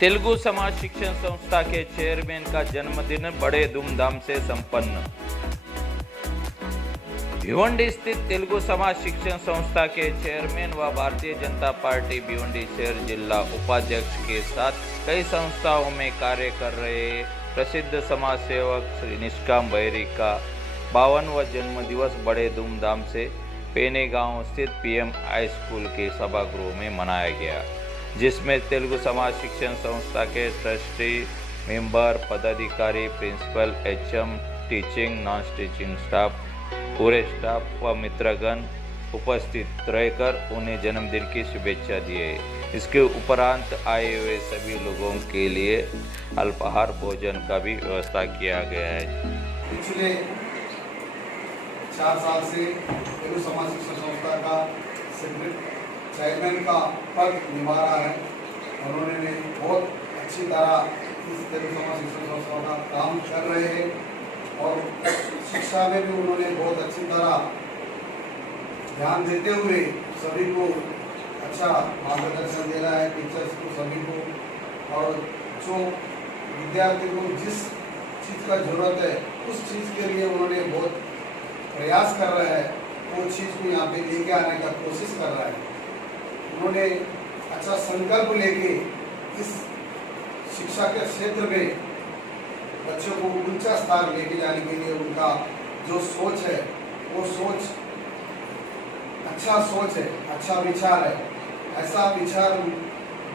तेलुगु समाज शिक्षण संस्था के चेयरमैन का जन्मदिन बड़े धूमधाम से संपन्न। भिवंडी स्थित तेलुगु समाज शिक्षण संस्था के चेयरमैन व भारतीय जनता पार्टी भिवंडी शहर जिला उपाध्यक्ष के साथ कई संस्थाओं में कार्य कर रहे प्रसिद्ध समाज सेवक श्री निष्काम बहिरी का 52वां जन्म दिवस बड़े धूमधाम से पेने गांव स्थित पीएम हाई स्कूल के सभागृह में मनाया गया, जिसमें तेलुगु समाज शिक्षण संस्था के ट्रस्टी, मेंबर, पदाधिकारी, principal, HM, teaching, non teaching staff, पूरे स्टाफ व मित्रगण उपस्थित रहकर उन्हें जन्मदिन की शुभेच्छा दिए। इसके उपरांत आए हुए सभी लोगों के लिए अल्पाहार भोजन का भी व्यवस्था किया गया है। पिछले 4 साल से तेलुगु समाज शिक्षण संस्था का चेयरमैन का पद निभा रहा है। उन्होंने बहुत अच्छी तरह इस तेलुगु समाज शिक्षण संस्था का काम कर रहे हैं और शिक्षा में भी उन्होंने बहुत अच्छी तरह ध्यान देते हुए सभी को अच्छा मार्गदर्शन दे रहा है, टीचर्स को, सभी को, और जो विद्यार्थी को जिस चीज़ का जरूरत है उस चीज़ के लिए उन्होंने बहुत प्रयास कर रहा है, वो चीज़ को यहाँ पे लेके आने का कोशिश कर रहा है। उन्होंने अच्छा संकल्प लेके इस शिक्षा के क्षेत्र में बच्चों को ऊंचा स्थान लेके जाने के लिए उनका जो सोच है वो सोच है, अच्छा विचार है। ऐसा विचार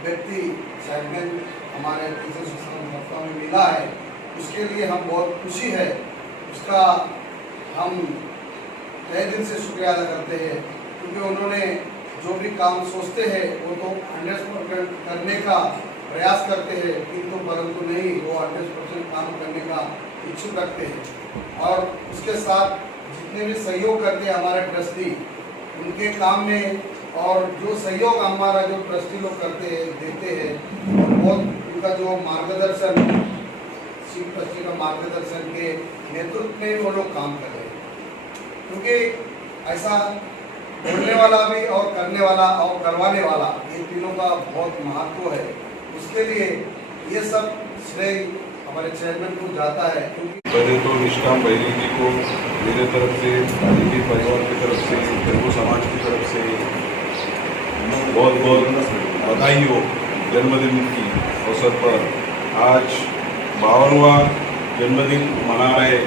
व्यक्ति चेयरमैन हमारे टीचर शिक्षण संस्था में मिला है, उसके लिए हम बहुत खुशी है। उसका हम तहे दिल से शुक्रिया अदा करते हैं, क्योंकि उन्होंने जो भी काम सोचते हैं वो तो 100% करने का प्रयास करते हैं, किंतु परंतु नहीं, वो 100% काम करने का इच्छुक रखते हैं। और उसके साथ जितने भी सहयोग करते हैं हमारे ट्रस्टी उनके काम में, और जो सहयोग हमारा जो ट्रस्टी लोग करते हैं, देते हैं, बहुत उनका जो मार्गदर्शन, चीफ ट्रस्टी का मार्गदर्शन के नेतृत्व में वो लोग काम कर रहे हैं। क्योंकि ऐसा बोलने वाला भी और करने वाला और करवाने वाला, ये तीनों का बहुत महत्व है। उसके लिए ये सब श्रेय हमारे चेयरमैन को जाता है। पहले तो निष्काम बहिरी जी को मेरे तरफ से, राजनीति परिवार की तरफ से, तेलुगु समाज की तरफ से बहुत बहुत बधाई हो जन्मदिन की अवसर पर। आज 52वां जन्मदिन मना रहे,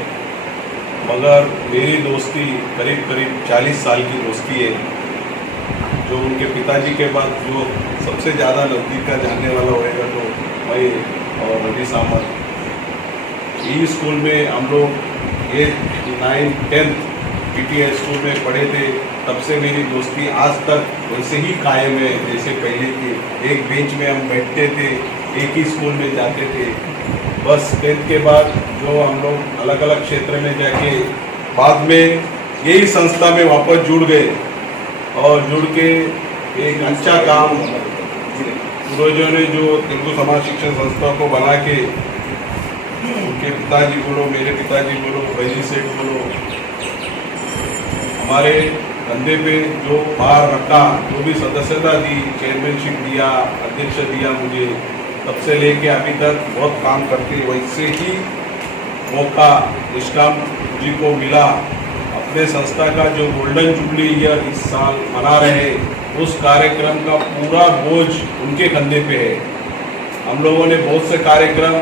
मगर मेरी दोस्ती करीब 40 साल की दोस्ती है। जो उनके पिताजी के बाद जो सबसे ज़्यादा नज़दीक का जानने वाला होएगा तो मैं और रवि सामंत। ई स्कूल में हम लोग ये 9th 10th पीटीआई स्कूल में पढ़े थे, तब से मेरी दोस्ती आज तक वैसे ही कायम है जैसे पहले थी। एक बेंच में हम बैठते थे, एक ही स्कूल में जाते थे। बस 10th के बाद जो हम लोग अलग अलग क्षेत्र में जाके बाद में यही संस्था में वापस जुड़ गए और जुड़ के एक अच्छा काम पूर्वजों ने जो तेलुगु समाज शिक्षण संस्था को बना के, उनके पिताजी बोलो, मेरे पिताजी बोलो, बहिरी सेठ बोलो, हमारे कंधे पे जो भार रखा, जो भी सदस्यता दी, चेयरमैनशिप दिया, अध्यक्ष दिया मुझे, तब से लेके अभी तक बहुत काम करते, वैसे ही मौका निष्काम जी को मिला। अपने संस्था का जो गोल्डन जुबली ईयर इस साल मना रहे, उस कार्यक्रम का पूरा बोझ उनके कंधे पे है। हम लोगों ने बहुत से कार्यक्रम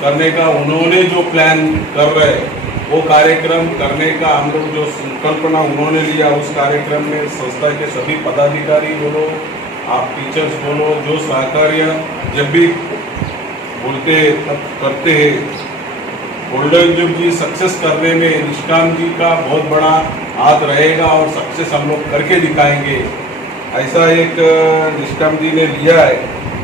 करने का, उन्होंने जो प्लान कर रहे वो कार्यक्रम करने का हम लोग जो संकल्पना उन्होंने लिया, उस कार्यक्रम में संस्था के सभी पदाधिकारी बोलो, आप टीचर्स बोलो, जो सहकार्य जब भी बोलते तब करते हैं। गोल्डन जुबली सक्सेस करने में निष्काम जी का बहुत बड़ा हाथ रहेगा और सक्सेस हम लोग करके दिखाएंगे, ऐसा एक निष्काम जी ने लिया है।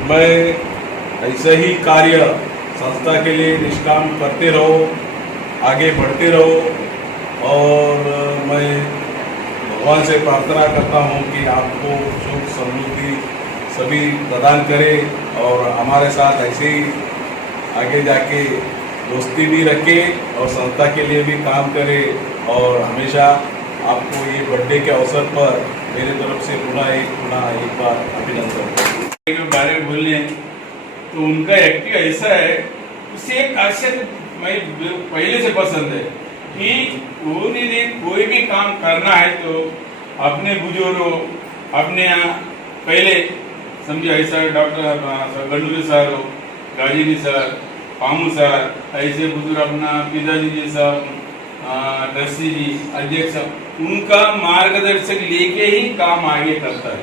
मैं ऐसा ही कार्य संस्था के लिए निष्काम करते रहो, आगे बढ़ते रहो, और मैं भगवान से प्रार्थना करता हूँ कि आपको सुख समृद्धि सभी प्रदान करे और हमारे साथ ऐसे ही आगे जाके दोस्ती भी रखे और संस्था के लिए भी काम करे। और हमेशा आपको ये बर्थडे के अवसर पर मेरे तरफ से पुनः एक बार अभिनंदन। के बारे में बोलने तो उनका एक्टिव ऐसा है, उसे एक खासियत मैं पहले से पसंद है कि उन्होंने कोई भी काम करना है तो अपने बुजुर्गों, अपने यहाँ पहले समझो ऐसा डॉक्टर गंडूरी सर हो, गाजीरी सर, पामू सर, ऐसे बुजुर्ग अपना पिताजी जी साहब, ट्रस्टी जी, अध्यक्ष, उनका मार्गदर्शक लेके ही काम आगे करता है।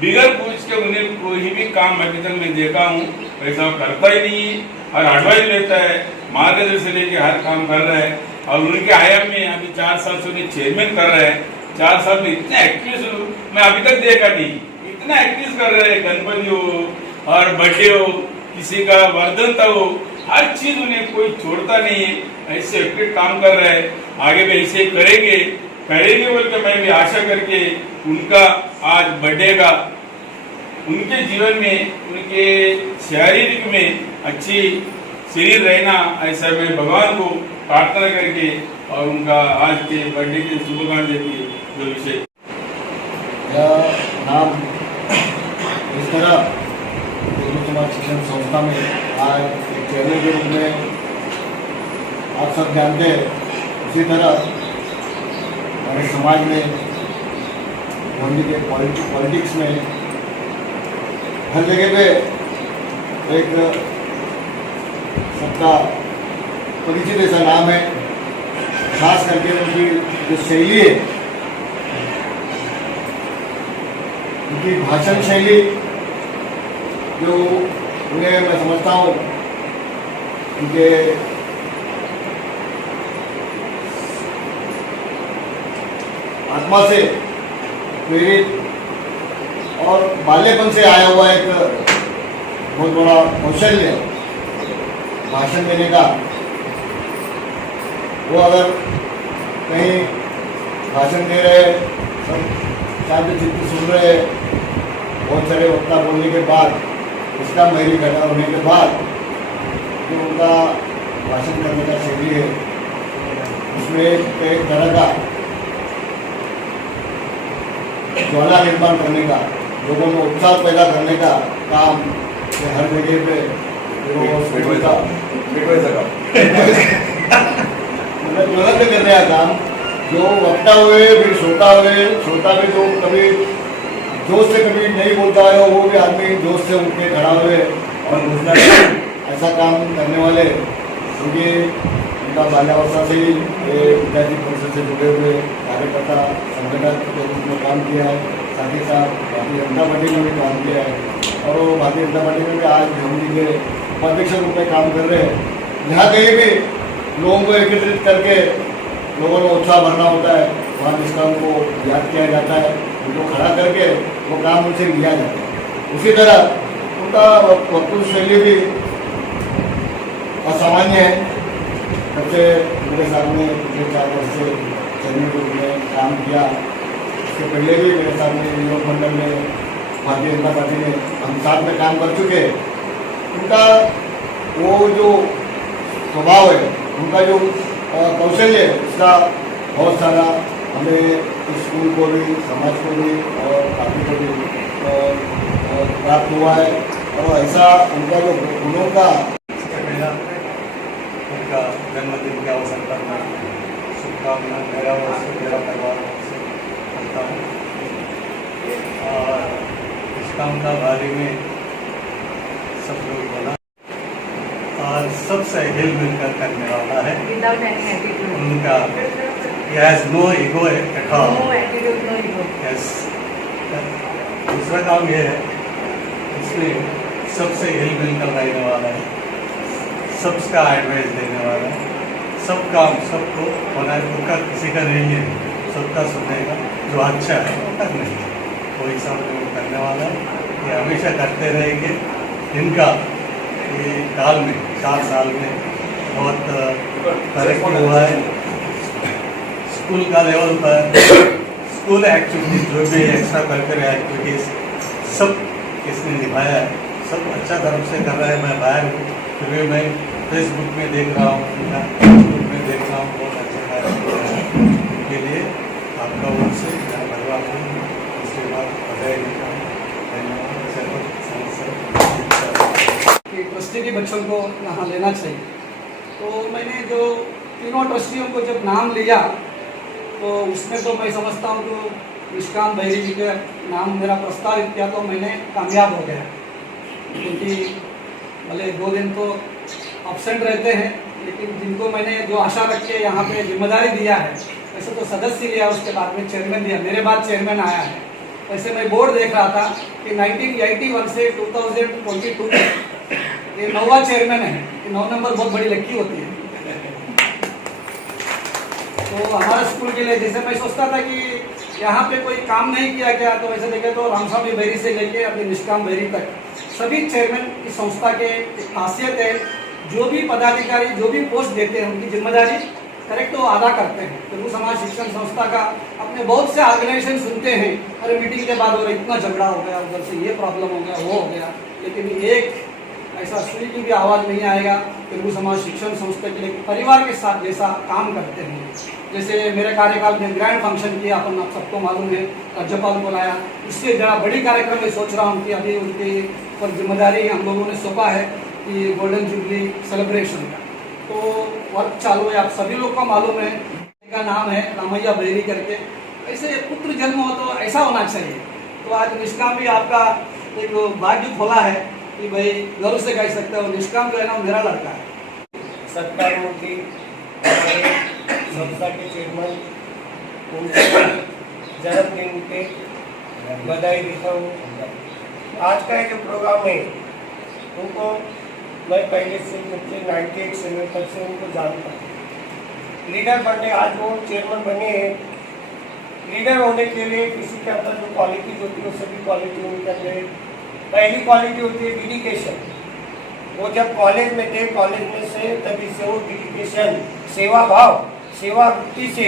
बिगड़ पूछ के उन्हें कोई भी काम अभी तक मैं देखा हूँ वैसा करता ही नहीं है, और एडवाइस लेता है, मार्गदर्शन लेके हर काम कर रहा है। और उनके आयाम में अभी 4 साल से उन्हें चेयरमैन कर रहे हैं। 4 साल में इतने एक्टिव मैं अभी तक देखा नहीं, इतना एक्टिव कर रहे हैं। गणपति हो और बर्थडे हो, किसी का वर्धनता हो, हर चीज उन्हें कोई छोड़ता नहीं है। ऐसे एक्टिव काम कर रहे हैं, आगे भी ऐसे करेंगे बोल के मैं भी आशा करके उनका आज बर्थडे का उनके जीवन में, उनके शारीरिक में अच्छी शरीर रहना, ऐसा मैं भगवान को प्रार्थना करके और उनका आज के बर्थडे की शुभकामनाएं देती है। जो विषय नाम इस तरह तेलुगु समाज शिक्षण संस्था में आज एक चैनल के रूप में आप सब जानते हैं, उसी तरह हमारे समाज में मोदी के पॉलिटिक्स में हर जगह पे एक सबका परिचित ऐसा नाम है। खास करके उनकी जो शैली है, उनकी भाषण शैली, जो उन्हें मैं समझता हूँ उनके आत्मा से प्रेरित और बाल्यपन से आया हुआ एक बहुत बड़ा कौशल्य भाषण देने का। वो अगर कहीं भाषण दे रहे, सब शांति चित्त सुन रहे, बहुत सारे वक्ता बोलने के बाद, इसका मेरी घटना होने के बाद जो उनका भाषण करने का शैली है, उसमें एक तरह का ज्वाला निर्माण करने का, लोगों में उत्साह पैदा करने का काम हर जगह पे ज्वलंत करने का काम, जो वक्ता हुए फिर श्रोता में जो कभी जोश से कभी नहीं बोलता है, वो भी आदमी जोश से उठ के खड़ा हुए और घोषणा ऐसा काम करने वाले, क्योंकि उनका बाल्यावस्था से ही विद्यार्थी परिषद से जुड़े हुए कार्यकर्ता संगठन के रूप में काम किया है। साथ ही साथ भारतीय जनता पार्टी में भी काम किया है, और वो भारतीय जनता पार्टी में भी आज भिवंडी के उपाध्यक्ष रूप में काम कर रहे हैं। जहाँ कहीं भी लोगों को एकत्रित करके लोगों में उत्साह भरना होता है, वहाँ जिस काम को याद किया जाता है, उनको खड़ा करके वो काम उनसे लिया जाता है। उसी तरह उनका वक्तव्य शैली भी असामान्य है। सबसे मेरे सामने पिछले 4 वर्ष से चेयरमैन के रूप में काम किया, इसके पहले भी मेरे सामने युवक मंडल में भारतीय जनता पार्टी में हम साथ में काम कर चुके। उनका वो जो स्वभाव है, उनका जो कौशल्य है, उसका बहुत सारा हमें स्कूल को भी, समाज को भी और पार्टी को भी प्राप्त हुआ है। और ऐसा उनका जो गुणों का उनका जन्मदिन के अवसर पर मैं शुभकामना मेरा और मेरा परिवार से करता हूँ। और इस काम का बारे में सब लोग बोला और सबसे हिल मिलकर करने वाला है। उनका he has no ego at all. Yes. दूसरा काम ये है, इसमें सबसे हिल मिलकर रहने वाला है, सबका एडवाइस देने वाला है, सब काम सबको होना है, उनका किसी का नहीं है, सबका सुनेगा, जो अच्छा है वो करना है, वही सब करने वाला है। ये हमेशा करते रहेंगे। इनका ये काल में 4 साल में बहुत तरक्की हुआ है। स्कूल का लेवल पर स्कूल एक्टिविटीज जो भी एक्स्ट्रा करिकुलर एक्टिविटीज़ सब इसने निभाया है, सब अच्छा तरफ से कर रहा है। मैं बाहर हूँ, फिर मैं फेसबुक में देख रहा हूँ, फेसबुक में देख रहा हूँ, बहुत अच्छा कार्य कर रहा है। के लिए आपका ओर से भगवान को इसके बाद बधाई देता हूँ। धन्यवाद। ट्रस्टी के बच्चों को यहाँ लेना चाहिए। तो मैंने जो तीनों ट्रस्टियों को जब नाम लिया तो उसमें तो मैं समझता हूँ तो निष्काम बहरी जी का नाम मेरा प्रस्तावित किया तो मैंने कामयाब हो गया, क्योंकि भले 2 दिन तो अब्सेंट रहते हैं, लेकिन जिनको मैंने जो आशा रख के यहाँ पे जिम्मेदारी दिया है, वैसे तो सदस्य लिया, उसके बाद में चेयरमैन दिया, मेरे बाद चेयरमैन आया है। वैसे मैं बोर्ड देख रहा था कि 1981 से 2022 तक ये 9वां चेयरमैन है। 9 नंबर बहुत बड़ी लक्की होती है। तो हमारे स्कूल के लिए जैसे मैं सोचता था कि यहाँ पे कोई काम नहीं किया गया, तो वैसे देखे तो रामस्वामी बहरी से लेके अपने निष्काम बहरी तक सभी चेयरमैन की संस्था के खासियत है, जो भी पदाधिकारी जो भी पोस्ट देते हैं उनकी जिम्मेदारी करेक्ट वो अदा करते हैं। तेलुगु समाज शिक्षण संस्था का अपने बहुत से ऑर्गेनाइजेशन सुनते हैं, अरे मीटिंग के बाद और इतना झगड़ा हो गया, उधर से ये प्रॉब्लम हो गया, वो हो गया, लेकिन एक ऐसा सुई की भी आवाज़ नहीं आएगा। तेलुगु समाज शिक्षण संस्था के लिए परिवार के साथ जैसा काम करते हैं। जैसे मेरे कार्यकाल में ग्रैंड फंक्शन किया, अपन आप सबको मालूम है, राज्यपाल को लाया, उससे ज़रा बड़ी कार्यक्रम मैं सोच रहा हूँ कि अभी उनकी पर जिम्मेदारी हम लोगों ने सौंपा है कि गोल्डन जुबली सेलिब्रेशन का तो वर्क चालू है। आप सभी लोग को मालूम है, का नाम है रामैया बहरी करके। ऐसे पुत्र जन्म हो तो ऐसा होना चाहिए। तो आज निष्काम भी आपका एक भाग्य खोला है कि भाई गर्व से कह सकते हो निष्काम जो है ना मेरा लड़का है। सत्कार मूर्ति हमारे संस्था के चेयरमैन, उनके जन्मदिन पे बधाई देता हूँ। आज का जो प्रोग्राम है उनको मैं पहले से 98 तक से उनको जानता हूँ। लीडर बनने, आज वो चेयरमैन बने हैं। लीडर होने के लिए किसी के अंदर जो क्वालिटीज होती है वो सभी क्वालिटी उनके अंदर। पहली क्वालिटी होती है डेडिकेशन। वो जब कॉलेज में थे, कॉलेज में से तभी से वो डेडिकेशन, सेवा भाव, सेवा वृत्ति से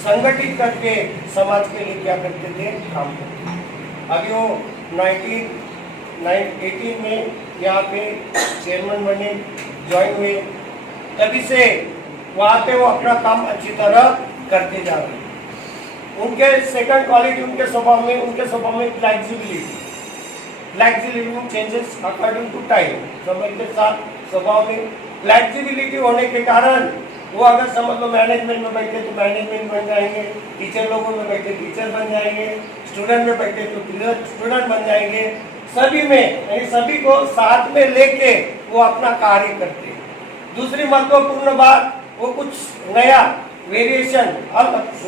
संगठित करके समाज के लिए क्या करते थे, काम करते। अभी वो 1918 में यहाँ पे चेयरमैन बने, ज्वाइन हुए, तभी से वहाँ पे वो अपना काम अच्छी तरह करते जा रहे हैं। उनके सेकंड क्वालिटी उनके स्वभाव में flexibility changes according to time, समय के साथ स्वभाव में फ्लेक्सिबिलिटी होने के कारण वो अगर समझ लो मैनेजमेंट में बैठे तो मैनेजमेंट बन जाएंगे, टीचर लोगों में बैठे टीचर बन जाएंगे, स्टूडेंट में बैठे तो स्टूडेंट बन जाएंगे। सभी में यानी सभी को साथ में लेके वो अपना कार्य करते हैं। दूसरी महत्वपूर्ण बात, वो कुछ नया वेरिएशन,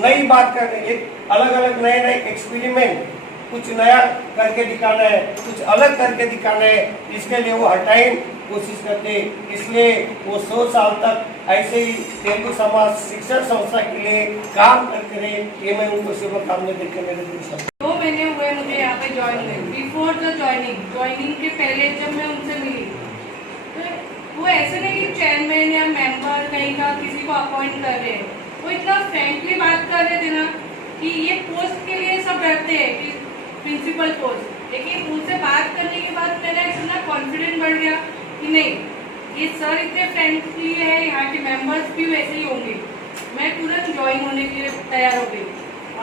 नई बात कर रहे हैं, अलग अलग नए एक्सपेरिमेंट, कुछ नया करके दिखाना है, कुछ अलग करके दिखाना है, इसके लिए वो हर टाइम कोशिश करते। इसलिए वो 100 साल तक ऐसे ही तेलुगु समाज शिक्षण संस्था के लिए काम करते रहे। ये मैं उनको शुभकामनाएं देकर मेरे दिल से 2 महीने हुए मुझे यहाँ पे ज्वाइन हुए। बिफोर द ज्वाइनिंग के पहले जब मैं उनसे मिली तो वो ऐसे नहीं कि चेयरमैन या मेंबर कहीं का किसी को अपॉइंट कर रहे हैं, वो इतना फ्रेंकली बात कर रहे थे ना कि ये पोस्ट के लिए सब डरते हैं कि प्रिंसिपल पोस्ट, लेकिन उनसे बात करने के बाद मेरा इतना कॉन्फिडेंट बढ़ गया कि नहीं, ये सर इतने फ्रेंडली है, यहाँ के मेंबर्स भी वैसे ही होंगे। मैं तुरंत ज्वाइन होने के लिए तैयार हो गई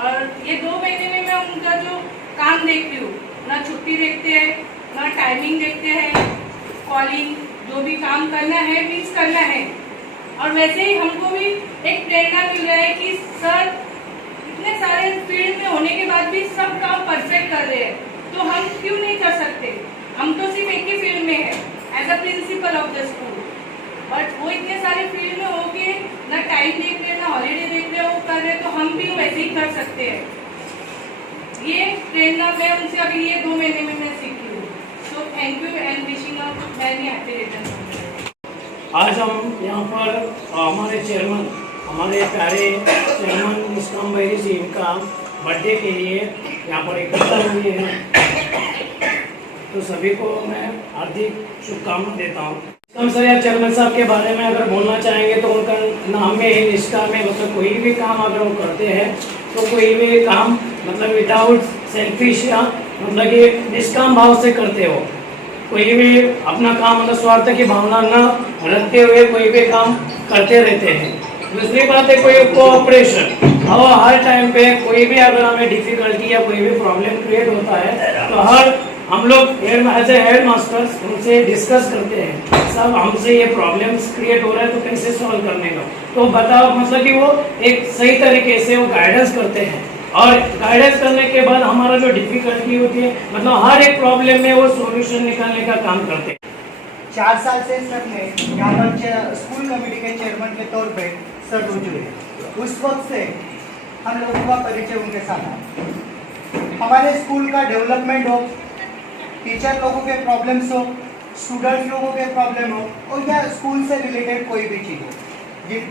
और ये 2 महीने में मैं उनका जो काम देखती हूँ, ना छुट्टी देखते हैं, ना टाइमिंग देखते हैं, कॉलिंग जो भी काम करना है मीन्स करना है। और वैसे ही हमको भी एक प्रेरणा मिल रहा है कि सर इतने सारे फील्ड में होने के बाद भी सब काम परफेक्ट कर रहे हैं, तो हम क्यों नहीं कर सकते। हम तो सिर्फ एक ही फील्ड में है as a principal of the school, but वो इतने सारे फील्ड में होके ना टाइम देख रहे, ना हॉलीडे देख रहे, वो कर रहे, तो हम भी वैसे ही कर सकते हैं। ये प्रेरणा मैं उनसे अभी ये 2 महीने में मैं सीखी हूँ। So thank you and wishing a very happy return. आज हम यहाँ पर हमारे चेयरमैन, हमारे प्यारे चेयरमैन निष्काम बहरी जी, इनका बर्थडे के लिए यहाँ पर इकट्ठा हुए हैं, तो सभी को मैं हार्दिक शुभकामना देता हूँ। निष्काम सर या चेयरमैन साहब के बारे में अगर बोलना चाहेंगे तो उनका नाम में ही निष्काम में, मतलब कोई भी काम अगर वो करते हैं तो कोई भी काम मतलब विदाउट सेल्फिश या मतलब कि निष्काम भाव से करते हो। कोई भी अपना काम मतलब स्वार्थ की भावना न रखते हुए कोई भी काम करते रहते हैं। दूसरी बात है कोई कोऑपरेशन, और हर टाइम पे कोई भी अगर हमें डिफिकल्टी या कोई भी प्रॉब्लम क्रिएट होता है तो हर हम लोग एज ए हेड मास्टर्स उनसे डिस्कस करते हैं, सब हमसे ये प्रॉब्लम्स क्रिएट हो रहा है तो कैसे सॉल्व करने का, तो बताओ मतलब कि वो एक सही तरीके से वो गाइडेंस करते हैं, और गाइडेंस करने के बाद हमारा जो डिफिकल्टी होती है मतलब हर एक प्रॉब्लम में वो सॉल्यूशन निकालने का काम करते हैं। 4 साल से सर ने यहाँ पर स्कूल कमेटी के चेयरमैन के तौर पे सर रुझे हुए। उस वक्त से हम लोगों का परिचय उनके साथ है। हमारे स्कूल का डेवलपमेंट हो, टीचर लोगों के प्रॉब्लम्स हो, स्टूडेंट्स लोगों के प्रॉब्लम हो, और या स्कूल से रिलेटेड कोई भी चीज़ हो,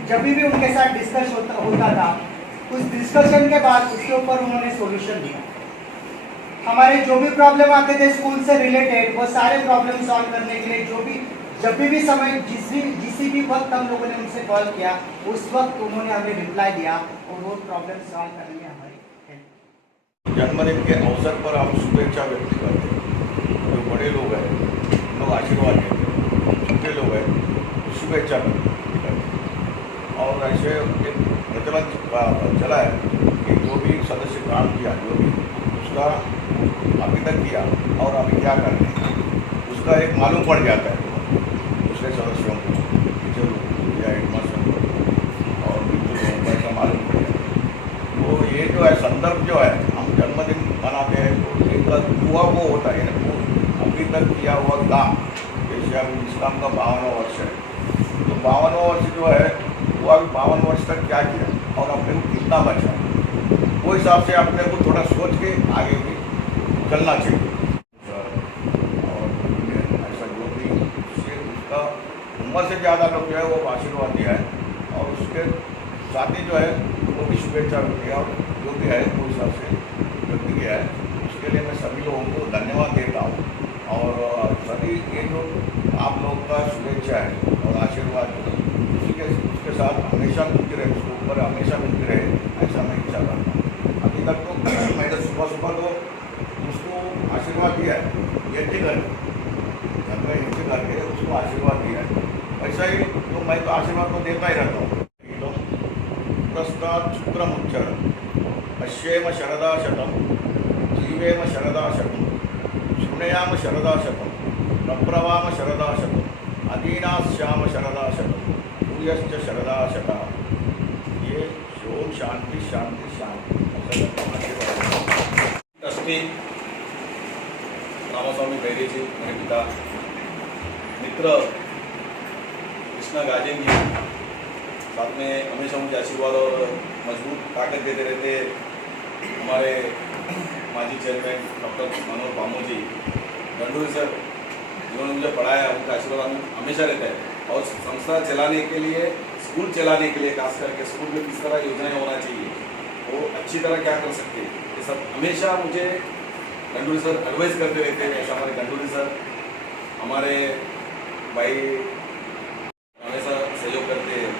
जब भी उनके साथ डिस्कस होता था, उस डिस्कशन के बाद उसके ऊपर उन्होंने सॉल्यूशन दिया। हमारे जो भी प्रॉब्लम आते थे स्कूल से रिलेटेड, वो सारे प्रॉब्लम सॉल्व करने के लिए जब भी समय जिस भी वक्त हम लोगों ने उनसे कॉल किया, उस वक्त उन्होंने हमें रिप्लाई दिया और वो प्रॉब्लम सॉल्व करने में हमारी हेल्प। जन्मदिन के अवसर पर हम शुभेच्छा व्यक्त करते हैं। जो बड़े लोग हैं उन लोग आशीर्वाद देते हैं, छोटे लोग हैं शुभेच्छा करते हैं। और ऐसे एक प्रचलन चला है कि जो भी सदस्य काम किया, जो भी उसका अभी तक किया और अभी क्या कर रहे हैं, उसका एक मालूम पड़ जाता है दूसरे सदस्यों को, टीचर या हेडमास्टर को और मित्रों को ऐसा मालूम पड़ जाता है। तो ये जो है संदर्भ जो है, हम जन्मदिन मनाते हैं तो एक हुआ वो होता है ना, वो अभी तक किया हुआ काम, जैसे अभी इस काम का 52वां वर्ष है, तो 52वां वर्ष जो है वो अभी 52 वर्ष तक क्या किया और अपने को कितना बचा, वो हिसाब से अपने को थोड़ा सोच के आगे भी चलना चाहिए। और ऐसा जो भी उसका उम्र से ज़्यादा लोग जो है वो आशीर्वाद दिया है और उसके साथ ही जो है वो भी शुभेच्छा दिया और जो भी है वो हिसाब से व्यक्त किया है, उसके लिए मैं सभी लोगों को धन्यवाद देता हूँ। और सभी ये जो आप लोगों का शुभेच्छा है और आशीर्वाद उसके साथ हमेशा मिलती रहे, उसके ऊपर हमेशा मिलती रहे, ऐसा मैं इच्छा करता हूँ। अभी तक तो मैंने सुबह तो उसको आशीर्वाद दिया है, ये घर में इनके घर के उसको आशीर्वाद दिया है, ऐसा ही तो मैं तो आशीर्वाद तो देता ही रहता हूँ। पुरस्कार शुक्रमुच्चर पश्येम शरदा शतम जीवेम शरदा शतम शृणयाम शरदा शतम प्रप्रवाम शरदा शतम अधीनाश्याम शरदा शतम भूयश्च शरदा शता। ये ओम शांति शांति शांति। ट्रस्टी रामास्वामी बैरी जी, मेरे पिता, मित्र कृष्णा गार्जियन जी, साथ में हमेशा मुझे आशीर्वाद और मजबूत ताकत देते रहते हमारे माजी चेयरमैन डॉक्टर मनोहर पामू जी, गंडूरी सर, जिन्होंने मुझे पढ़ाया, उनका आशीर्वाद हमेशा रहता है। और संस्था चलाने के लिए, स्कूल चलाने के लिए, खास करके स्कूल में किस तरह योजनाएं होना चाहिए, वो अच्छी तरह क्या कर सकते हैं, ये सब हमेशा मुझे गंडूरी सर एडवाइस करते रहते हैं। ऐसा हमारे गंडूरी सर, हमारे भाई हमेशा सहयोग करते हैं,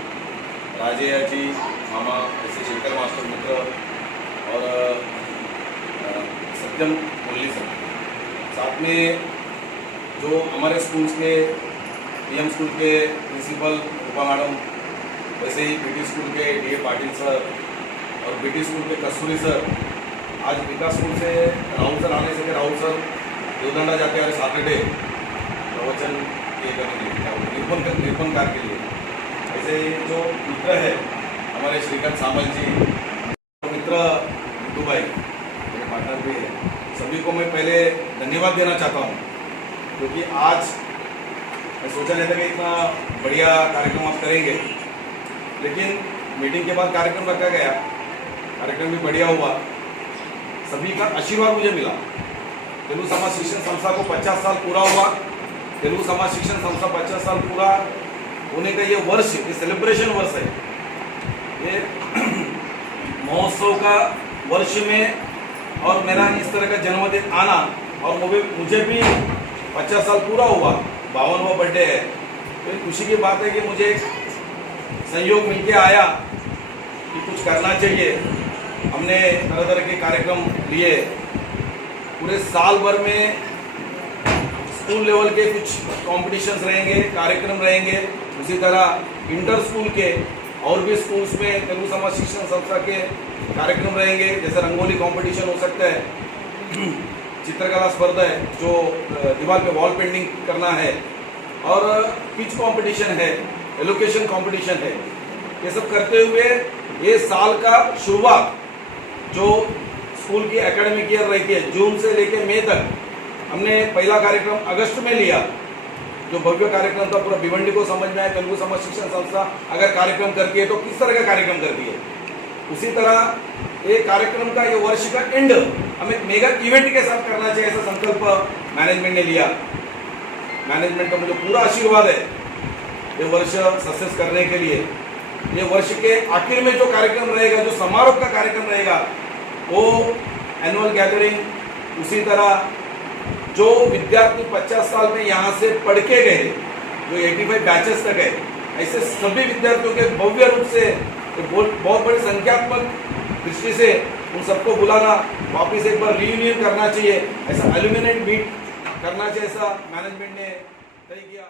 राजेया जी, मामा, ऐसे शेखर मास्टर मित्र और सत्यम मुरली सर, साथ में जो हमारे स्कूल्स के पीएम स्कूल के प्रिंसिपल रूपा मैडम, वैसे ही बीटी स्कूल के डीए पाटिल सर और बीटी स्कूल के कस्तूरी सर, आज विकास स्कूल से राहुल सर आने से राहुल सर देवदंडा जाते हैं सैटरडे प्रवचन ये करने के लिए, निरूपण कार्य के लिए। ऐसे जो मित्र है हमारे श्रीकांत सामल जी, मित्र मिट्टू भाई मेरे पार्टनर भी है, सभी को मैं पहले धन्यवाद देना चाहता हूँ, क्योंकि आज मैं सोचा नहीं था कि इतना बढ़िया कार्यक्रम आप करेंगे, लेकिन मीटिंग के बाद कार्यक्रम रखा गया, कार्यक्रम भी बढ़िया हुआ, सभी का आशीर्वाद मुझे मिला। तेलुगु समाज शिक्षण संस्था को 50 साल पूरा हुआ, तेलुगु समाज शिक्षण संस्था 50 साल पूरा होने का ये वर्ष, ये सेलिब्रेशन वर्ष है, ये महोत्सव का वर्ष में और मेरा इस तरह का जन्मदिन आना, और मुझे भी 50 साल पूरा हुआ, 52वां बर्थडे है, तो खुशी की बात है कि मुझे संयोग मिलके आया कि कुछ करना चाहिए। हमने तरह तरह के कार्यक्रम लिए, पूरे साल भर में स्कूल लेवल के कुछ कॉम्पिटिशन्स रहेंगे, कार्यक्रम रहेंगे, उसी तरह इंटर स्कूल के और भी स्कूल्स में तेलुगु समाज शिक्षण संस्था के कार्यक्रम रहेंगे, जैसे रंगोली कंपटीशन हो सकता है, चित्रकला स्पर्धा है, जो दीवार पे वॉल पेंटिंग करना है, और पिच कंपटीशन है, एलोकेशन कंपटीशन है। ये सब करते हुए ये साल का शुरुआत जो स्कूल की एकेडमिक ईयर रहती है जून से लेकर मई तक, हमने पहला कार्यक्रम अगस्त में लिया, जो भव्य कार्यक्रम था। पूरा भिवंडी को समझ में आया तेलुगु समाज शिक्षण संस्था अगर कार्यक्रम करती है तो किस तरह का कार्यक्रम करती है। उसी तरह ये कार्यक्रम का ये वर्ष का एंड हमें मेगा इवेंट के साथ करना चाहिए, ऐसा संकल्प मैनेजमेंट ने लिया। मैनेजमेंट का मुझे पूरा आशीर्वाद है ये वर्ष सक्सेस करने के लिए। ये वर्ष के आखिर में जो कार्यक्रम रहेगा, जो समारोह का कार्यक्रम रहेगा, वो एनुअल गैदरिंग, उसी तरह जो विद्यार्थी 50 साल में यहाँ से पढ़ के गए, जो 85 बैचेस तक है, ऐसे सभी विद्यार्थियों के भव्य रूप से बहुत बड़ी संख्यात्मक दृष्टि से उन सबको बुलाना, वापिस एक बार रियूनियन करना चाहिए, ऐसा एल्यूमिनेट मीट करना चाहिए, ऐसा मैनेजमेंट ने तय किया।